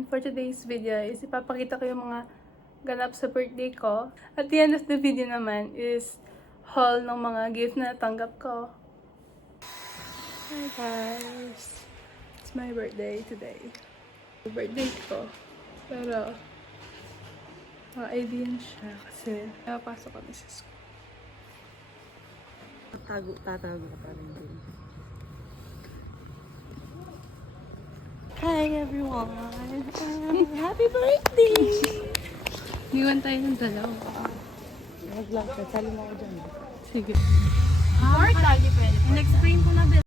And for today's video is ipapakita ko yung mga ganap sa birthday ko. At the end of the video naman is haul ng mga gift na natanggap ko. Hi guys! It's my birthday today. Birthday ko. Pero idea siya kasi napasok kami sa school. Tatago ka pa rin din. Hi everyone! Happy birthday! Iwan tayo ng dalawa. Mag-vlog ka. Sali mo ako dyan. Sige. Or tagi pwede. In-explain ko na din.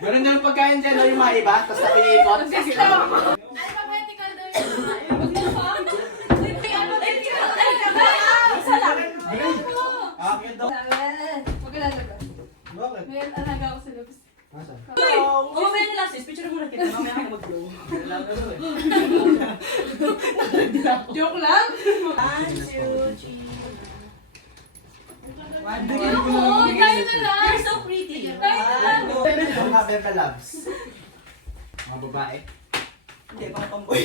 Meron dyan pagkain dyan, no, yung mga iba, tapos napinikot. Bakit? May alaga ako sa labas. Masa? Mamaya na lang sis. Picture mo lang kita. Mamaya ka mag-vlog. Joke lang? 1, 2, 3. Oo, tayo na lang! You're so pretty. Don't have the loves. Mga babae. Hindi, mga tomboy.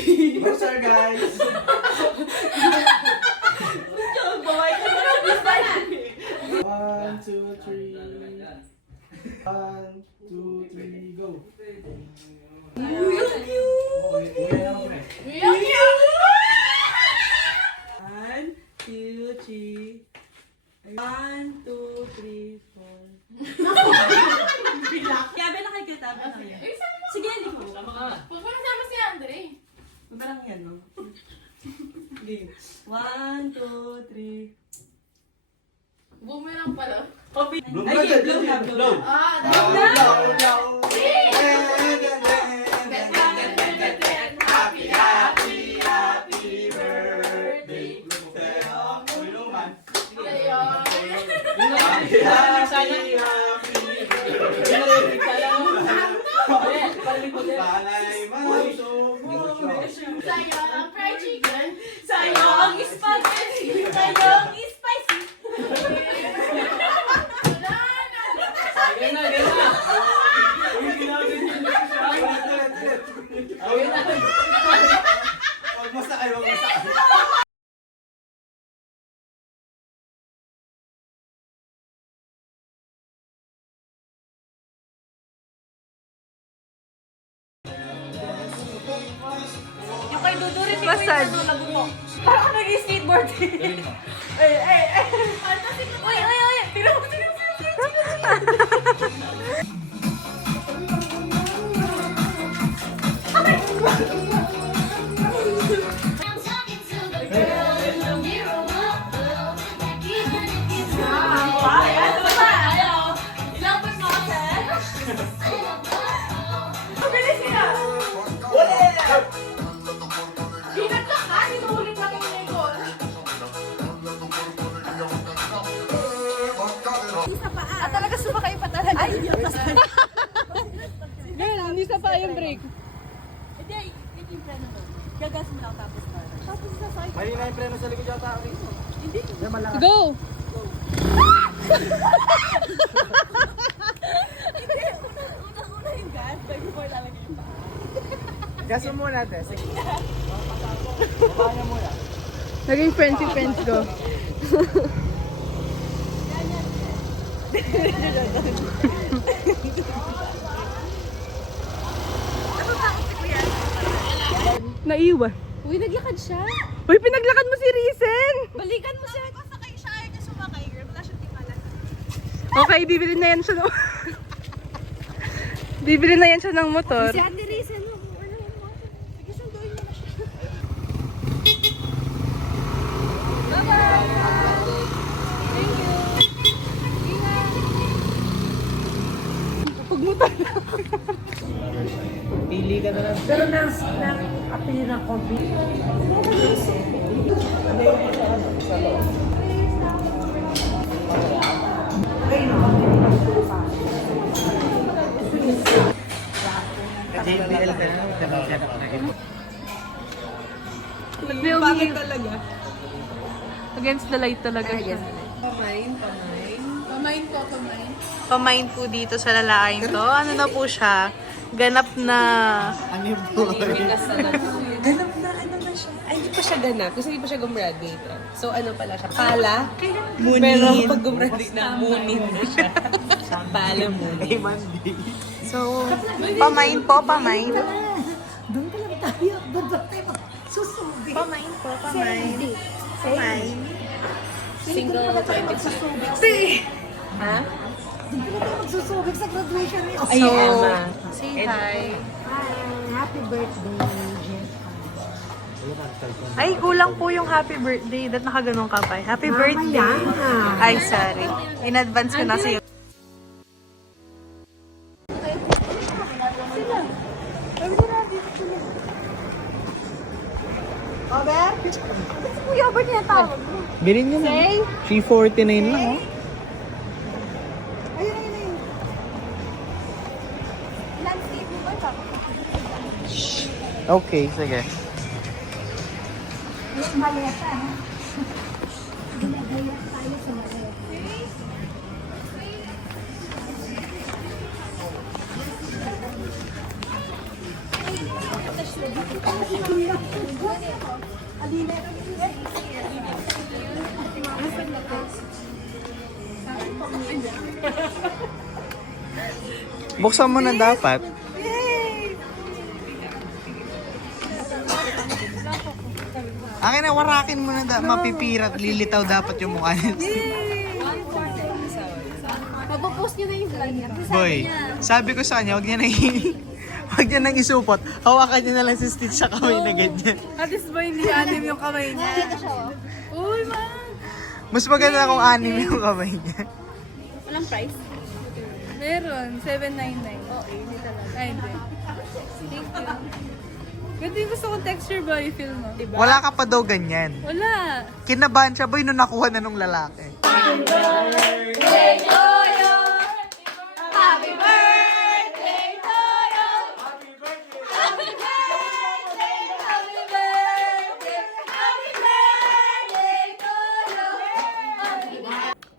Sir guys! Babae ka na. 1, 2, 3. 1, 2, 3, go! Uy, ang cute. Uwi na ako eh. Ang cute! 1, 2, 3. 1, 2, 3, 4. Yabe na kay kita. Sige, hindi ko. Huwag mo nasama si Andre. Mabarang yan, no? Sige. 1, 2, 3. Boomerang pala. Bloom Ay, na bloom na, bloom na. Ah, Happy, happy, happy birthday sa'yo. Inuman. Happy, happy, happy birthday. Panay masubo. Sa'yo ang fried chicken. Sa'yo ang spaghetti. Sa'yo ang spicy. Again na. Huwag mo sakay. Yung kay Duduri, Massage. parang nag-skateboard. Ay. Uy. Tignan mo. Girl, hindi sa pa yung break. Hindi, hindi yung preno mo. Gagas mo lang tapos na. Tapos sasakay ka. Mali na yung preno sa likod yata. Hindi. Yan, malakas. Go! Unang-una yung gas, bago mo ilalagay yung paa. Gas mo muna, te. Sige. Baba niya muna. Naging friends go. Naiwan. Uy, naglakad siya. Uy, pinaglakad mo si Risen! Balikan mo siya. Basta kayo siya, ayaw niya sumakay, girl. Wala siyang timalan. Okay, bibili na yan siya ng... bibili na yan siya ng motor. Si Ate Risa, no? Ano mo? Sige, sunduin niya na siya. Bye-bye! Thank you! Pagmutan. Pili ka na lang. Pero na-apili ng coffee. JBL ka na. Bakit talaga? Against the light talaga siya. Pamain po dito sa lalaking to. Ano na po siya? Ganap na... Ano yung buhay? Ganap na, ano na siya? Ay, hindi pa siya ganap. Kasi hindi pa siya gumraduate. So, ano pala siya? Pala. Munin. Pero pag gumraduate na, munin na siya. Pala, munin. Ay, Monday. So, pamain po, pamain. Doon pa lang tayo. Doon pa tayo susubik. Pamain po, pamain. Pamain. Single 26. Ha? Doon pa tayo magsusubik sa graduation niyo. Ay, Emma. Say hi. Happy birthday, Jeff. Ay, kulang po yung happy birthday. That nakaganong ka pa. Happy birthday. Mamaya. Ay, sorry. In advance ko na sa'yo. Kuya, ba't niya tawag? Bilhin nyo na. 349 lang, oh. Landscape mo ba? Okay, sige. Maleta, ha? Ginagaya tayo sa maleta. Buksan mo na dapat. Akin na, warakin mo na. Mapipirat, lilitaw dapat yung mukha niya. Mapopost niyo na yung vlog niya. Kasi Boy, sabi ko sa kanya, huwag niya nang isupot. Hawakan niya na lang si Stitch sa kamay na ganyan. At least ba hindi anim yung kamay niya? ito siya, oh. Uy, man! Mas maganda kung anim yung kamay niya. Walang price? Meron, 799. Oo, hindi talaga. Ay, hindi. Thank you. Ganda yung gusto kong texture ba yung film mo? Diba? Wala ka pa daw ganyan. Wala. Kinabahan siya, boy, nung nakuha na nung lalaki.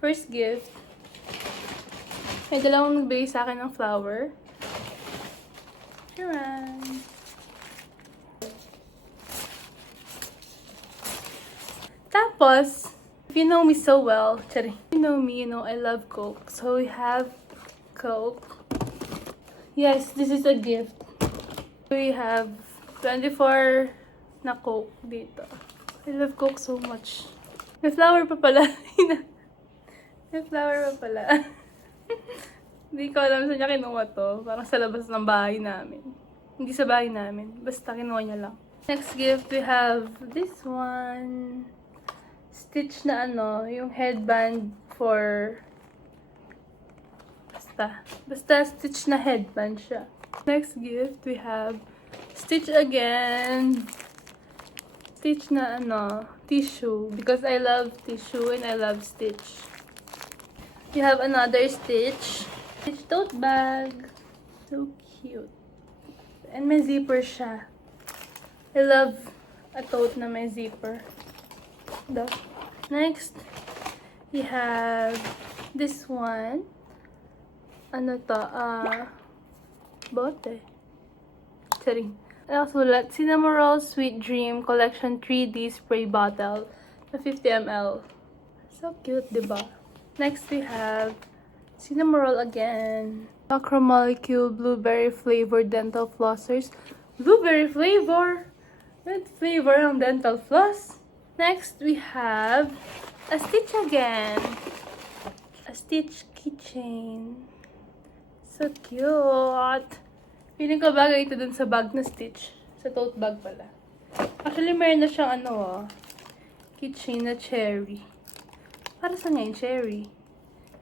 First gift. May dalawang nagbigay sa akin ng flower. Charan! Tapos, if you know me so well, charing. You know me, you know I love Coke. So we have Coke. Yes, this is a gift. We have 24 na Coke dito. I love Coke so much. May flower pa pala. May flower pa pala. Hindi ko alam saan niya kinuha to. Parang sa labas ng bahay namin. Hindi sa bahay namin. Basta kinuha niya lang. Next gift, we have this one. Stitch na ano, yung headband for... Basta Stitch na headband siya. Next gift, we have Stitch again. Stitch na ano, tissue. Because I love tissue and I love Stitch. You have another Stitch. Stitch tote bag. So cute. And may zipper siya. I love a tote na may zipper. Next, we have this one. Ano to? Bote. Charing. Nakasulat, Cinnamoroll Sweet Dream Collection 3D Spray Bottle na 50 ml. So cute, diba? Next, we have Cinnamoroll again. Macromolecule Blueberry Flavored Dental Flossers. Blueberry flavor! What flavor ang dental floss? Next, we have a Stitch again. A Stitch keychain. So cute! Feeling ko bagay ito dun sa bag na Stitch. Sa tote bag pala. Actually, meron na siyang keychain na cherry. Para saan nga yung cherry?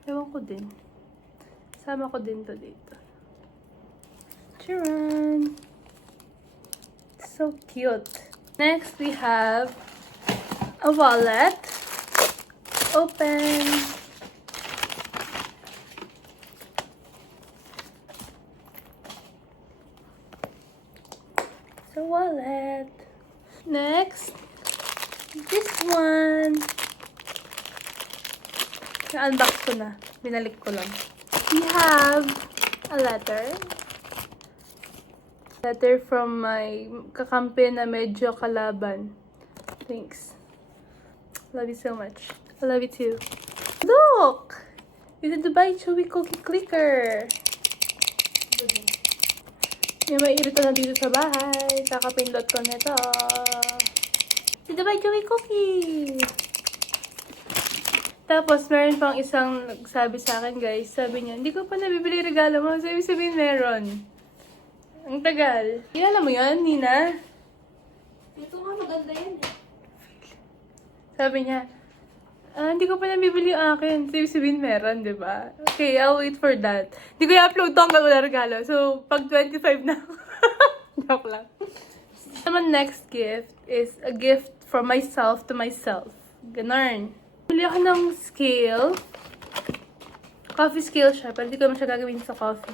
Ewan ko din. Sama ko din to dito. Charan! So cute. Next, we have a wallet. Open. The wallet. Next, this one. Na-unbox ko na. Binalik ko lang. We have a letter. Letter from my kakampi na medyo kalaban. Thanks. Love you so much. I love you too. Look! It's a Dubai Chewy Cookie Clicker. May mairito na dito sa bahay. Kakapindot ko nito. Si Dubai Chewy Cookie! Tapos, meron pang isang nagsabi sa akin, guys. Sabi niya, hindi ko pa nabibili regalo mo. Sabihin meron. Ang tagal. Kilala mo yan, Nina? Ito nga, maganda yan eh. Sabi niya, hindi ko pa nabibili yung akin. Sabihin meron, di ba? Okay, I'll wait for that. Hindi ko i-upload to hanggang wala regalo. So, pag 25 na ako. Joke lang. Naman next gift is a gift from myself to myself. Ganon. Bili ako ng scale. Coffee scale siya, pero hindi ko naman siya gagawin sa coffee.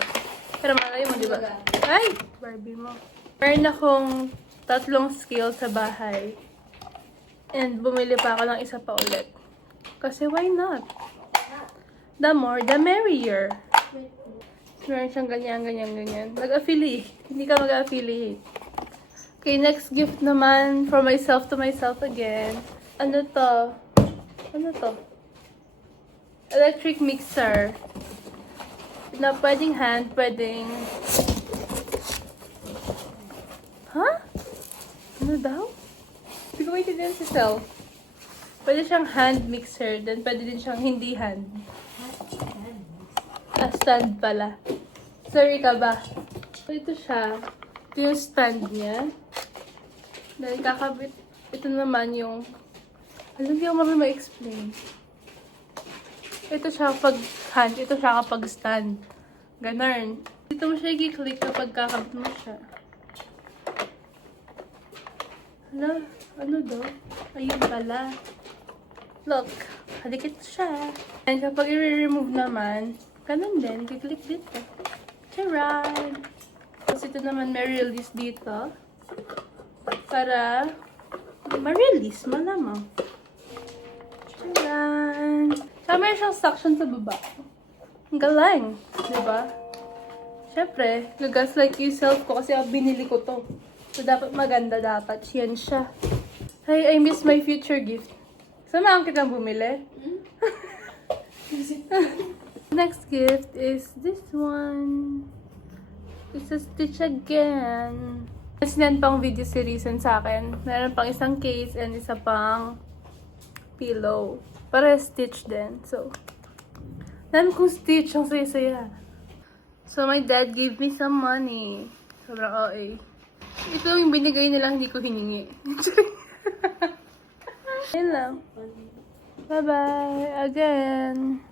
Pero malay mo, di ba? Ay! Barbie mo. Meron akong 3 scale sa bahay. And bumili pa ako ng isa pa ulit. Kasi why not? The more, the merrier. Meron siyang ganyan. Nag-affiliate. Hindi ka mag-affiliate. Okay, next gift naman from myself to myself again. Ano to? Electric mixer. Na pwedeng hand, pwedeng... Huh? Ano daw? Hindi ko maintindihan si Sel. Pwede siyang hand mixer, then pwede din siyang hindi hand. Stand pala. Sorry ka ba? So, ito siya. Ito yung stand niya. Then, kakabit. Ito naman yung... Alam, hindi ako marunong ma-explain. Ito siya kapag hand. Ito siya kapag stand. Ganon. Dito mo siya i-click kapag kakabit mo siya. Ano daw? Ayun pala. Look. Halikit siya. And kapag i-remove naman, ganun din. I-click dito. Charan! Tapos ito naman may release dito. Para ma-release malamang. Charan! Saka meron siyang suction sa baba. Ang galing. Diba? Siyempre, gagaslight yourself ko kasi binili ko to. So, dapat maganda dapat. Yan siya. Hey, I miss my future gift. Saan kitang bumili? Next gift is this one. It's a Stitch again. Sinan pang video series sa akin. Meron pang isang case and isa pang pillow. Para Stitch din. So, dami kong Stitch. Ang saya-saya. So, my dad gave me some money. Sobrang OA. Ito yung binigay nila, hindi ko hiningi. Yan lang. Bye-bye. Again.